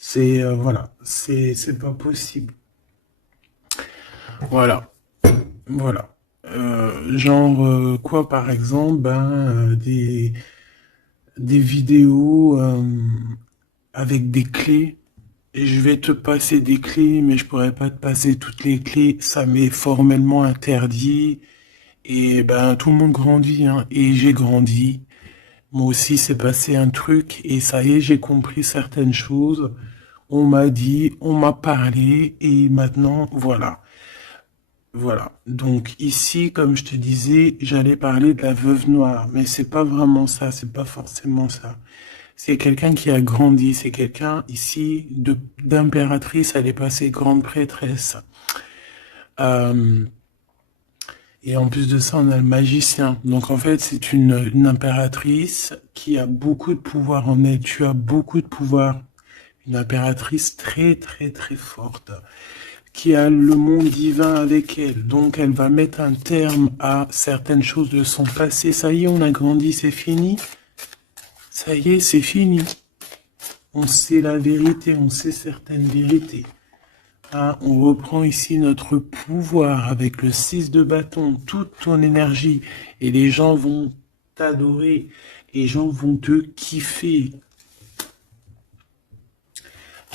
C'est voilà, c'est pas possible. Voilà, voilà. Genre quoi, par exemple, des vidéos avec des clés. Et je vais te passer des clés, mais je pourrais pas te passer toutes les clés. Ça m'est formellement interdit. Et ben tout le monde grandit, hein. Et j'ai grandi. Moi aussi, c'est passé un truc. Et ça y est, j'ai compris certaines choses. On m'a dit, on m'a parlé. Et maintenant, voilà. Voilà. Donc ici, comme je te disais, j'allais parler de la veuve noire. Mais c'est pas vraiment ça. C'est pas forcément ça. C'est quelqu'un qui a grandi, c'est quelqu'un ici d'impératrice, elle est passée grande prêtresse. Euh, et en plus de ça, on a le magicien. Donc en fait, c'est une impératrice qui a beaucoup de pouvoir en elle. Tu as beaucoup de pouvoir. Une impératrice très très très forte, qui a le monde divin avec elle. Donc elle va mettre un terme à certaines choses de son passé. Ça y est, on a grandi, c'est fini. Ça y est, c'est fini. On sait la vérité, on sait certaines vérités. Ah, on reprend ici notre pouvoir avec le 6 de bâton, toute ton énergie. Et les gens vont t'adorer. Les gens vont te kiffer.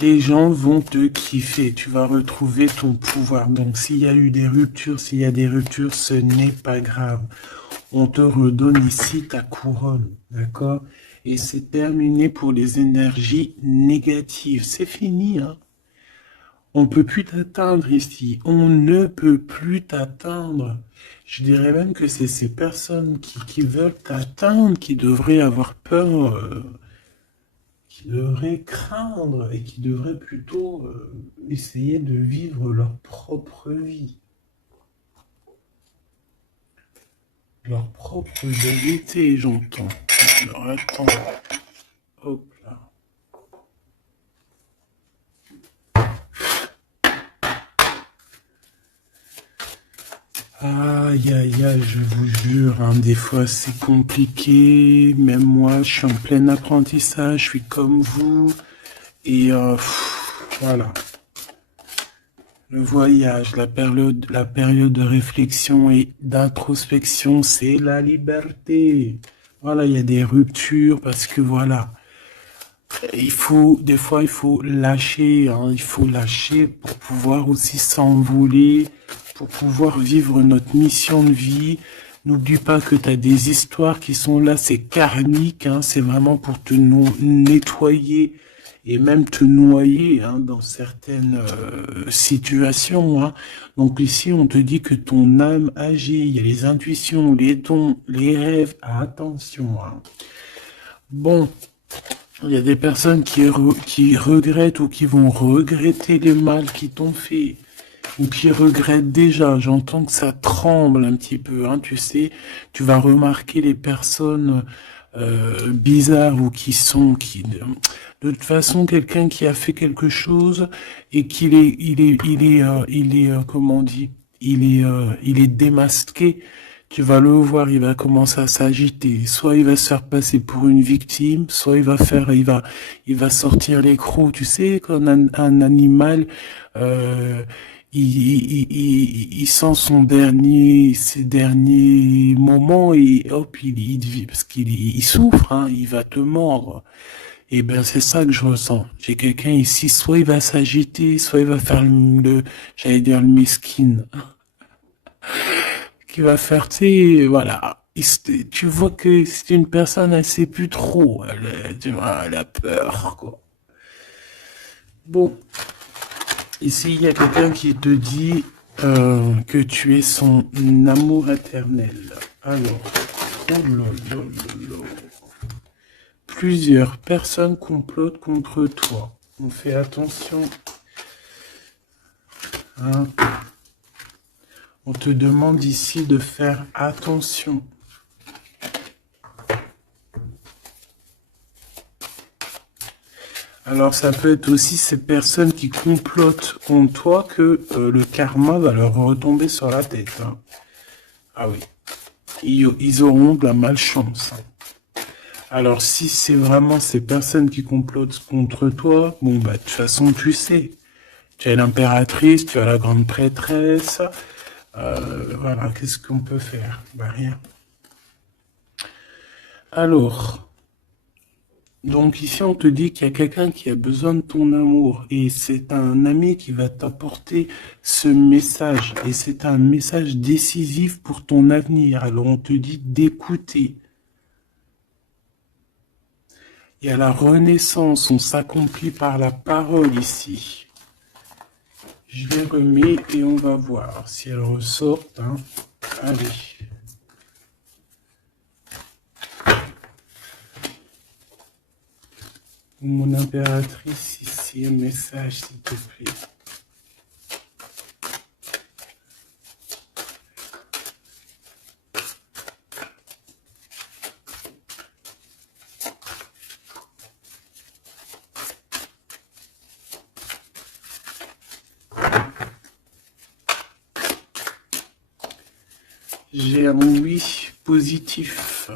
Les gens vont te kiffer. Tu vas retrouver ton pouvoir. Donc, s'il y a eu des ruptures, s'il y a des ruptures, ce n'est pas grave. On te redonne ici ta couronne. D'accord ? Et c'est terminé pour les énergies négatives. C'est fini, hein. On peut plus t'atteindre ici. On ne peut plus t'atteindre. Je dirais même que c'est ces personnes qui veulent t'atteindre qui devraient avoir peur, qui devraient craindre et qui devraient plutôt essayer de vivre leur propre vie. Leur propre vérité, j'entends. Alors attends. Hop là. Aïe, aïe, aïe, je vous jure, hein, des fois c'est compliqué. Même moi, je suis en plein apprentissage, je suis comme vous. Et voilà. Le voyage, la période de réflexion et d'introspection, c'est la liberté. Voilà, il y a des ruptures parce que voilà. Des fois, il faut lâcher, hein, il faut lâcher pour pouvoir aussi s'envoler, pour pouvoir vivre notre mission de vie. N'oublie pas que tu as des histoires qui sont là, c'est karmique, hein, c'est vraiment pour te nettoyer et même te noyer, hein, dans certaines situations, hein. Donc ici, on te dit que ton âme agit, il y a les intuitions, les dons, les rêves, attention, hein. Bon. Il y a des personnes qui regrettent ou qui vont regretter les mal qu'ils t'ont fait, ou qui regrettent déjà. J'entends que ça tremble un petit peu, hein, tu sais. Tu vas remarquer les personnes bizarres ou de toute façon, quelqu'un qui a fait quelque chose et comment on dit, il est démasqué. Tu vas le voir, il va commencer à s'agiter. Soit il va se faire passer pour une victime, soit il va sortir les crocs. Tu sais, quand un animal, euh, il sent ses derniers moments et hop, il vit parce il souffre, hein, il va te mordre. Et ben c'est ça que je ressens. J'ai quelqu'un ici, soit il va s'agiter, soit il va faire j'allais dire le miskin, qui va faire, tu sais, voilà. Tu vois que c'est une personne, elle sait plus trop, tu vois, elle a peur, quoi. Bon, ici il y a quelqu'un qui te dit que tu es son amour éternel. Alors, oh là là là là. Plusieurs personnes complotent contre toi. On fait attention. Hein. On te demande ici de faire attention. Alors ça peut être aussi ces personnes qui complotent contre toi que le karma va leur retomber sur la tête. Hein. Ah oui. Ils auront de la malchance. Alors si c'est vraiment ces personnes qui complotent contre toi, bon bah de toute façon tu sais. Tu as l'impératrice, tu as la grande prêtresse. Voilà, qu'est-ce qu'on peut faire? Bah rien. Alors, donc ici on te dit qu'il y a quelqu'un qui a besoin de ton amour et c'est un ami qui va t'apporter ce message et c'est un message décisif pour ton avenir. Alors on te dit d'écouter. Il y a la renaissance, on s'accomplit par la parole ici. Je les remets et on va voir si elles ressortent. Hein. Allez. Mon impératrice, ici, un message, s'il te plaît. J'ai un oui positif.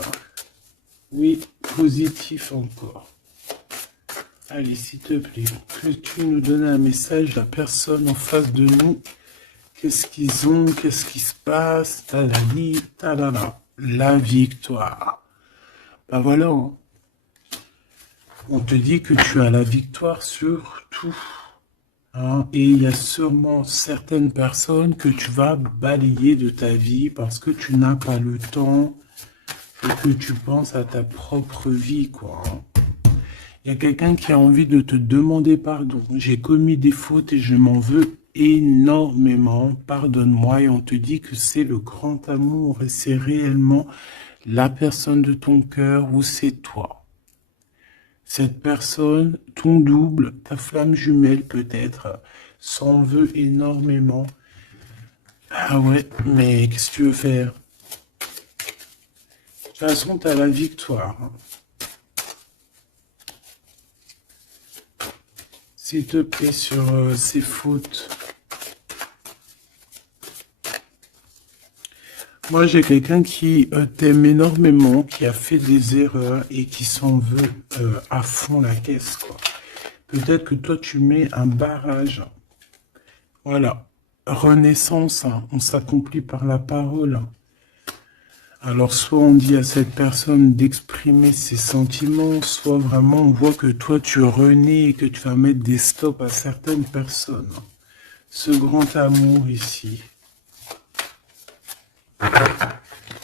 Oui, positif encore. Allez, s'il te plaît, que tu nous donnes un message, la personne en face de nous. Qu'est-ce qu'ils ont, qu'est-ce qui se passe, talali, talala. La victoire. Ben voilà, hein. On te dit que tu as la victoire sur tout. Hein, et il y a sûrement certaines personnes que tu vas balayer de ta vie parce que tu n'as pas le temps et que tu penses à ta propre vie, quoi. Hein. Il y a quelqu'un qui a envie de te demander pardon. J'ai commis des fautes et je m'en veux énormément. Pardonne-moi. Et on te dit que c'est le grand amour et c'est réellement la personne de ton cœur ou c'est toi. Cette personne, ton double, ta flamme jumelle peut-être, s'en veut énormément. Ah ouais, mais qu'est-ce que tu veux faire? De toute façon, tu as la victoire. S'il te plaît, sur ces fautes. Moi, j'ai quelqu'un qui t'aime énormément, qui a fait des erreurs et qui s'en veut à fond la caisse, quoi. Peut-être que toi, tu mets un barrage. Voilà. Renaissance, hein. On s'accomplit par la parole. Alors, soit on dit à cette personne d'exprimer ses sentiments, soit vraiment on voit que toi, tu renais et que tu vas mettre des stops à certaines personnes. Ce grand amour ici.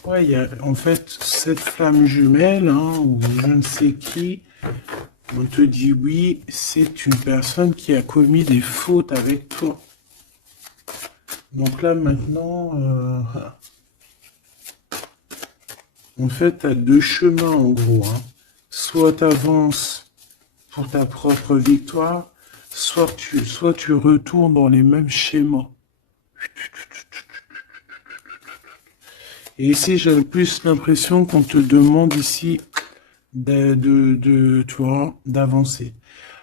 Ouais, il y a en fait cette flamme jumelle, hein, ou je ne sais qui, on te dit oui, c'est une personne qui a commis des fautes avec toi. Donc là maintenant, en fait, tu as deux chemins en gros. Hein. Soit tu avances pour ta propre victoire, soit tu retournes dans les mêmes schémas. Et ici, j'ai plus l'impression qu'on te demande ici tu vois, d'avancer.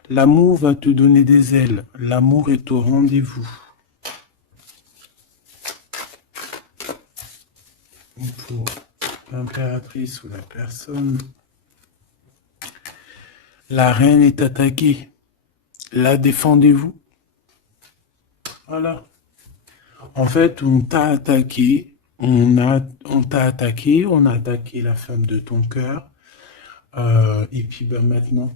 L'amour va te donner des ailes. L'amour est au rendez-vous. Pour l'impératrice ou la personne, la reine est attaquée. La défendez-vous. Voilà. En fait, on t'a attaqué. On t'a attaqué. On a attaqué la femme de ton cœur. Et puis ben maintenant,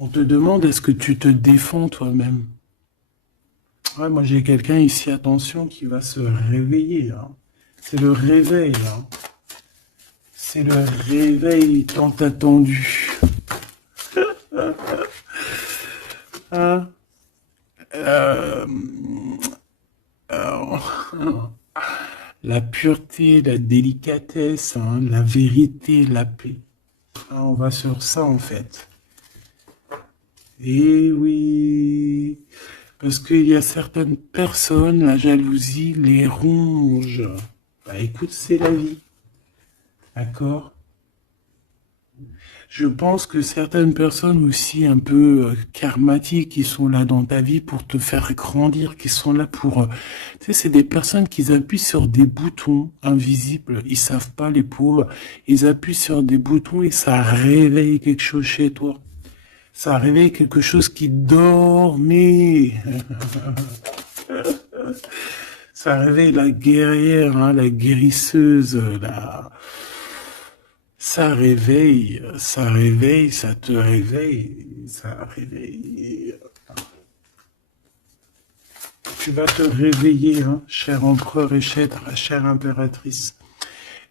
On te demande est-ce que tu te défends toi-même. Ouais, moi j'ai quelqu'un ici, attention, qui va se réveiller. Hein. C'est le réveil. Hein. C'est le réveil tant attendu. Hein. Euh, la pureté, la délicatesse, hein, la vérité, la paix. Hein, on va sur ça en fait. Et oui, parce qu'il y a certaines personnes, la jalousie les ronge. Bah écoute, c'est la vie. D'accord? Je pense que certaines personnes aussi un peu karmatiques qui sont là dans ta vie pour te faire grandir, qui sont là pour... tu sais, c'est des personnes qui appuient sur des boutons invisibles. Ils savent pas, les pauvres. Ils appuient sur des boutons et ça réveille quelque chose chez toi. Ça réveille quelque chose qui dormait. Ça réveille la guerrière, hein, la guérisseuse, la... Ça réveille, ça te réveille, ça réveille. Tu vas te réveiller, hein, cher empereur et chère impératrice.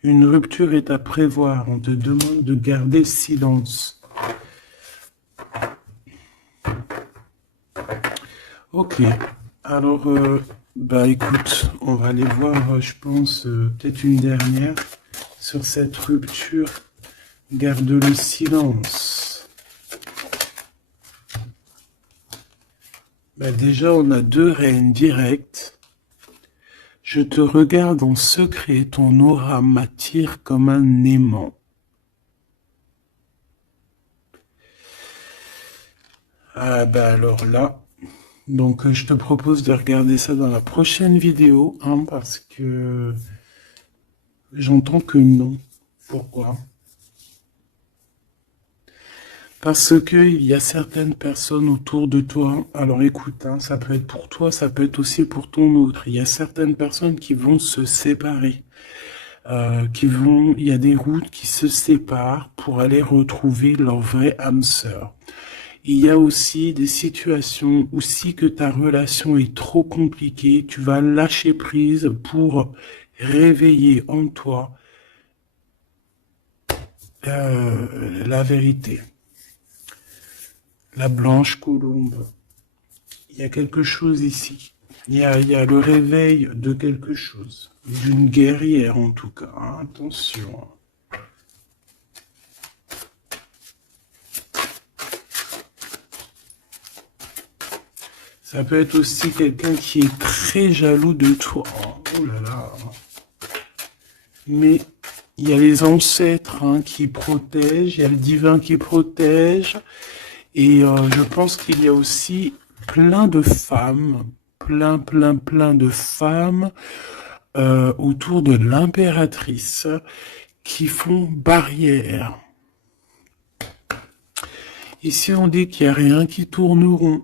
Une rupture est à prévoir, on te demande de garder silence. Ok, alors, bah écoute, on va aller voir, je pense, peut-être une dernière sur cette rupture. Garde le silence. Bah déjà, on a 2 reines directes. Je te regarde en secret, ton aura m'attire comme un aimant. Ah bah alors là, donc je te propose de regarder ça dans la prochaine vidéo, hein, parce que j'entends que non. Pourquoi? Parce que il y a certaines personnes autour de toi, alors écoute, hein, ça peut être pour toi, ça peut être aussi pour ton autre. Il y a certaines personnes qui vont se séparer, il y a des routes qui se séparent pour aller retrouver leur vraie âme sœur. Il y a aussi des situations où si que ta relation est trop compliquée, tu vas lâcher prise pour réveiller en toi la vérité. La blanche colombe. Il y a quelque chose ici. Il y a le réveil de quelque chose. D'une guerrière en tout cas. Hein, attention. Ça peut être aussi quelqu'un qui est très jaloux de toi. Oh là là. Mais il y a les ancêtres, hein, qui protègent, il y a le divin qui protège. Et je pense qu'il y a aussi plein de femmes, plein de femmes autour de l'impératrice qui font barrière. Ici, on dit qu'il n'y a rien qui tourne rond.